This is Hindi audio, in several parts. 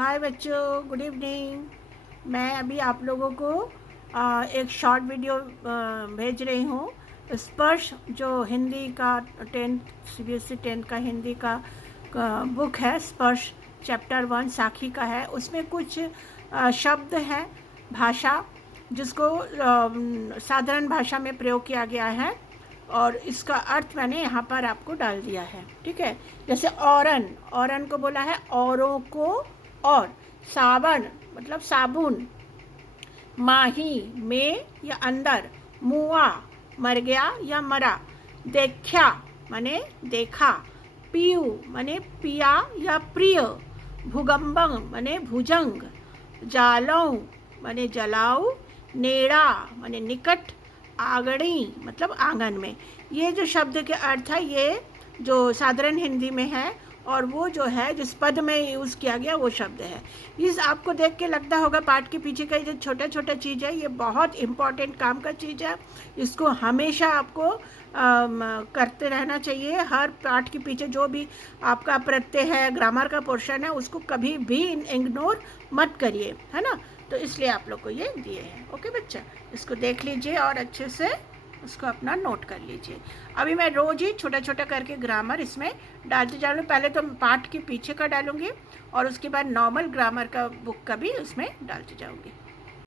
हाय बच्चों, गुड इवनिंग। मैं अभी आप लोगों को एक शॉर्ट वीडियो भेज रही हूँ। स्पर्श जो हिंदी का 10th CBSE 10th का हिंदी का बुक है। स्पर्श चैप्टर 1 साखी का है। उसमें कुछ शब्द हैं, भाषा जिसको साधारण भाषा में प्रयोग किया गया है और इसका अर्थ मैंने यहाँ पर आपको डाल दिया है। ठीक है, जैसे औरन, औरन को बोला है औरों को, और सावन मतलब साबुन, माही में या अंदर, मुआ मर गया या मरा, देखा माने देखा, पीयू माने पिया या प्रिय, भुगम्बंग माने भुजंग, जालौ माने जलाऊ, नेड़ा माने निकट, आंगणी मतलब आंगन में। ये जो शब्द के अर्थ है ये जो साधारण हिंदी में है और वो जो है जिस पद में यूज़ किया गया वो शब्द है। इस आपको देख के लगता होगा पाठ के पीछे का जो छोटा छोटा चीज़ है ये बहुत इम्पॉर्टेंट काम का चीज़ है। इसको हमेशा आपको करते रहना चाहिए। हर पाठ के पीछे जो भी आपका प्रत्यय है, ग्रामर का पोर्शन है, उसको कभी भी इग्नोर मत करिए, है ना। तो इसलिए आप लोग को ये दिए हैं। ओके बच्चा, इसको देख लीजिए और अच्छे से उसको अपना नोट कर लीजिए। अभी मैं रोज़ ही छोटा छोटा करके ग्रामर इसमें डालते जा रही हूँ। पहले तो पाठ के पीछे का डालूंगी और उसके बाद नॉर्मल ग्रामर का बुक का भी उसमें डालते जाऊंगी।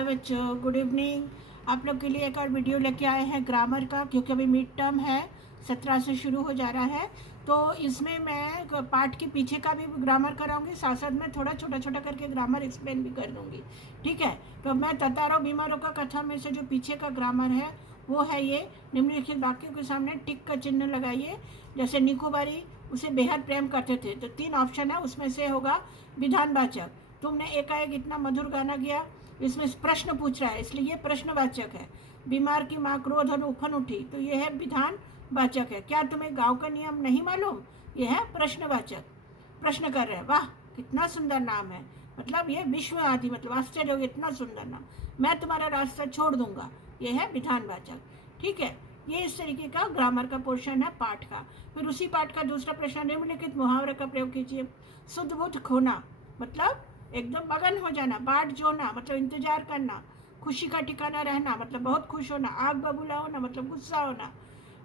बच्चों गुड इवनिंग। आप लोग के लिए एक और वीडियो लेके आए हैं ग्रामर का, क्योंकि अभी मिड टर्म है, 17 से शुरू हो जा रहा है। तो इसमें मैं पाठ के पीछे का भी ग्रामर कराऊंगी, साथ साथ में थोड़ा छोटा छोटा करके ग्रामर एक्सप्लेन भी कर दूंगी। ठीक है, तो मैं ततारों बीमारों का कथा में से जो पीछे का ग्रामर है वो है ये। निम्नलिखित वाक्यों के सामने टिक का चिन्ह लगाइए। जैसे निकोबारी उसे बेहद प्रेम करते थे, तो 3 ऑप्शन है, उसमें से होगा विधानवाचक। तुमने एकाएक इतना मधुर गाना किया, इसमें प्रश्न पूछ रहा है इसलिए ये प्रश्नवाचक है। बीमार की माँ क्रोध और उफन उठी, तो ये है विधानवाचक है। क्या तुम्हें गांव का नियम नहीं मालूम, ये है प्रश्नवाचक। प्रश्न कर रहे हैं, वाह कितना सुंदर नाम है, मतलब ये विश्व आदि, मतलब आश्चर्य हो इतना सुंदर नाम। मैं तुम्हारा रास्ता छोड़ दूंगा, ये है विधानवाचक। ठीक है, ये इस तरीके का ग्रामर का पोर्शन है पाठ का। फिर उसी पाठ का दूसरा प्रश्न, निम्नलिखित मुहावरे का प्रयोग कीजिए। शुद्ध बुद्ध खोना मतलब एकदम मगन हो जाना, बाट जोना मतलब इंतजार करना, खुशी का ठिकाना रहना मतलब बहुत खुश होना, आग बबूला होना मतलब गुस्सा होना।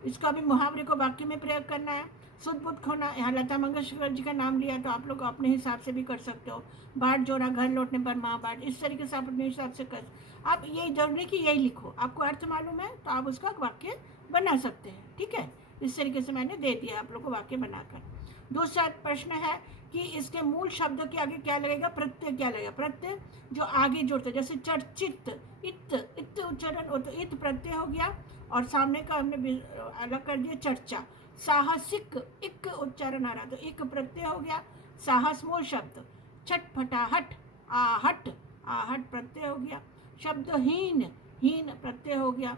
इसका भी मुहावरे को वाक्य में प्रयोग करना है। शुद्ध बुद्ध खोना, यहाँ लता मंगेशकर जी का नाम लिया तो आप लोग अपने हिसाब से भी कर सकते हो। बाट जोड़ा, घर लौटने पर माँ बाट, इस तरीके से आप अपने हिसाब से कर। आप ये जरूरी कि यही लिखो, आपको अर्थ मालूम है तो आप उसका वाक्य बना सकते हैं। ठीक है, इस तरीके से मैंने दे दिया आप लोग को वाक्य बनाकर। दूसरा प्रश्न है कि इसके मूल शब्द के आगे क्या लगेगा, प्रत्यय क्या लगेगा। प्रत्यय जो आगे जुड़ते, जैसे चर्चित, इत, इत उच्चारण हो तो इत प्रत्यय हो गया और सामने का हमने अलग कर दिया चर्चा। साहसिक, इक उच्चारण आ रहा तो इक प्रत्यय हो गया। साहस मूल शब्द। छटपटाहट, आहट, आहट प्रत्यय हो गया। शब्दहीन, हीन प्रत्यय हो गया।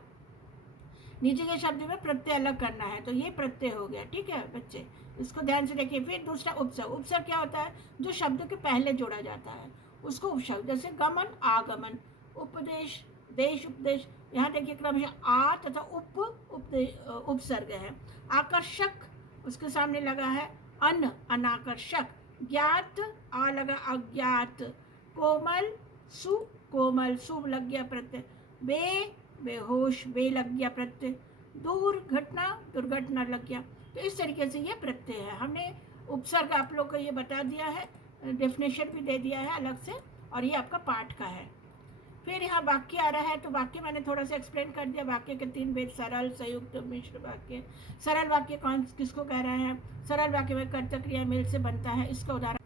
नीचे के शब्द में प्रत्यय अलग करना है तो ये प्रत्यय हो गया। ठीक है बच्चे, इसको ध्यान से देखिए। फिर दूसरा उपसर्ग। उपसर्ग क्या होता है, जो शब्द के पहले जोड़ा जाता है उसको उपसर्ग। जैसे गमन, आगमन, उपदेश, देश, उपदेश। यहाँ देखिए क्रम आ तथा उपसर्ग है। आकर्षक, उसके सामने लगा है अन, अनाकर्षक। ज्ञात, आ लगा अज्ञात। कोमल, सु, कोमल, शुभ लग गया प्रत्यय। बे, बेहोश, बे लग गया प्रत्यय। दूर घटना, दुर्घटना लग गया। तो इस तरीके से ये प्रत्यय है। हमने उपसर्ग आप लोग को ये बता दिया है, डेफिनेशन भी दे दिया है अलग से, और ये आपका पाठ का है। फिर यहाँ वाक्य आ रहा है तो वाक्य मैंने थोड़ा सा एक्सप्लेन कर दिया। वाक्य के 3 भेद, सरल, संयुक्त, मिश्र वाक्य। सरल वाक्य कौन किसको कह रहे हैं, सरल वाक्य में कर्ता क्रिया मेल से बनता है, इसका उदाहरण।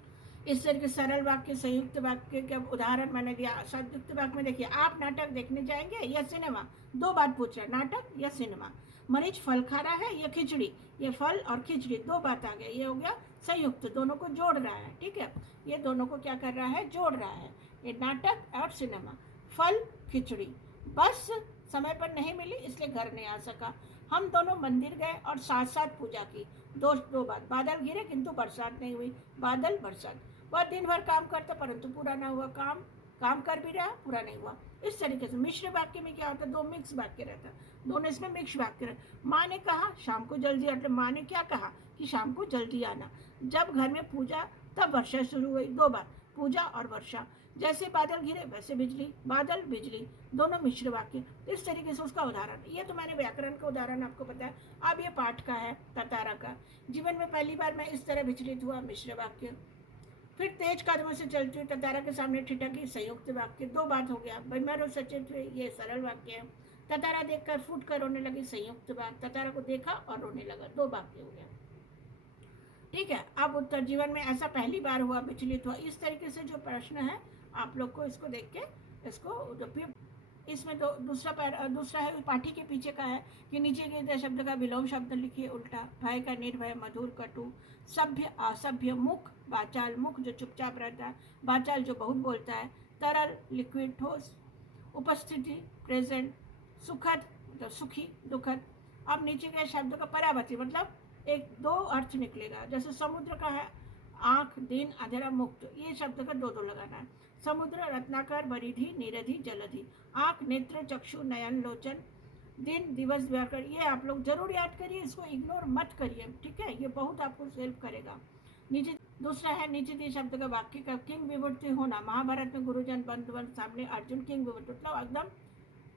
इस तरह के सरल वाक्य, संयुक्त वाक्य का उदाहरण मैंने दिया। संयुक्त वाक्य में देखिए, आप नाटक देखने जाएंगे या सिनेमा, 2 बात पूछ रहे हैं, नाटक या सिनेमा। मरीज फल खा रहा है या खिचड़ी, ये फल और खिचड़ी 2 बात आ गई, ये हो गया संयुक्त, दोनों को जोड़ रहा है। ठीक है, ये दोनों को क्या कर रहा है, जोड़ रहा है, ये नाटक और सिनेमा। फल, खिचड़ी। बस समय पर नहीं मिली इसलिए घर नहीं आ सका। हम दोनों मंदिर गए और साथ साथ पूजा की, 2 बात। बादल गिरे किंतु बरसात नहीं हुई, बादल बरसात। वह दिन भर काम करता परंतु पूरा ना हुआ काम, काम कर भी रहा पूरा नहीं हुआ। इस तरीके से मिश्र वाक्य में क्या होता है, 2 मिक्स वाक्य रहता है, दोनों इसमें मिक्स वाक्य रहता। माँ ने कहा शाम को जल्दी आना, माँ ने क्या कहा कि शाम को जल्दी आना। जब घर में पूजा तब वर्षा शुरू हुई, 2 बार। पूजा और वर्षा। जैसे बादल घिरे वैसे बिजली, बादल बिजली दोनों मिश्र वाक्य। इस तरीके से उसका उदाहरण। ये तो मैंने व्याकरण का उदाहरण आपको बताया। अब ये पाठ का है, ततारा का। जीवन में पहली बार मैं इस तरह विचलित हुआ, मिश्र वाक्य। फिर तेज कदमों से चलती हुई ततारा के सामने ठिठकी, संयुक्त वाक्य। दो बात हो गया, बीमार सचेत हुए, ये सरल वाक्य है। ततारा देखकर फूट कर रोने लगी, संयुक्त बात। ततारा को देखा और रोने लगा, दो वाक्य हो गया। ठीक है। अब उत्तर, जीवन में ऐसा पहली बार हुआ, विचलित हुआ। इस तरीके से जो प्रश्न है आप लोग को इसको देख के इसको इसमें तो दूसरा है पाठी के पीछे का है कि नीचे के शब्द का विलोम शब्द लिखिए उल्टा। भय का निर्भय, मधुर कटु। सभ्य असभ्य, मुख वाचाल, मुख जो चुपचाप रहता है, वाचाल जो बहुत बोलता है। तरल लिक्विड ठोस। उपस्थिति प्रेजेंट। सुखद मतलब सुखी, दुखद। अब नीचे के शब्द का परावर्ती मतलब एक दो अर्थ निकलेगा। जैसे समुद्र का है आंख, दिन, अंधेरा, मुक्त। ये शब्द का दो दो लगाना है। समुद्र रत्नाकर, परिधि, निरधि, जलधि। आंख, नेत्र, चक्षु, नयन, लोचन। दिन, दिवस, दिवाकर। ये आप लोग जरूर याद करिए, इसको इग्नोर मत करिए। ठीक है, ये बहुत आपको हेल्प करेगा। नीचे दूसरा है नीचे दिए शब्द का वाक्य का किंग विवर्ती होना। महाभारत में गुरुजन बंधुवन सामने अर्जुन किंग विवर्त मतलब एकदम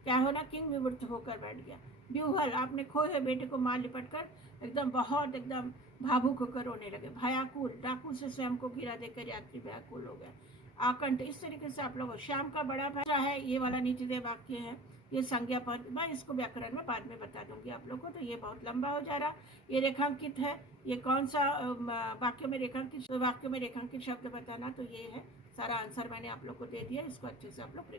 क्या होना, किंग विवर्त होकर बैठ गया। व्यूहल, आपने खोए बेटे को मां लिपट कर एकदम बहुत एकदम भावुक होकर रोने लगे। भयाकुल, डाकू से स्वयं को गिरा देकर यात्री व्याकुल हो गए। आकंठ, इस तरीके से आप लोग। श्याम का बड़ा भाई है, ये वाला नीचे दे वाक्य है। ये संज्ञा पद, मैं इसको व्याकरण में बाद में बता दूंगी आप लोग को, तो ये बहुत लंबा हो जा रहा। ये रेखांकित है, ये कौन सा वाक्य में रेखांकित शब्द बताना, तो ये है सारा आंसर मैंने आप लोग को दे दिया। इसको अच्छे से आप लोग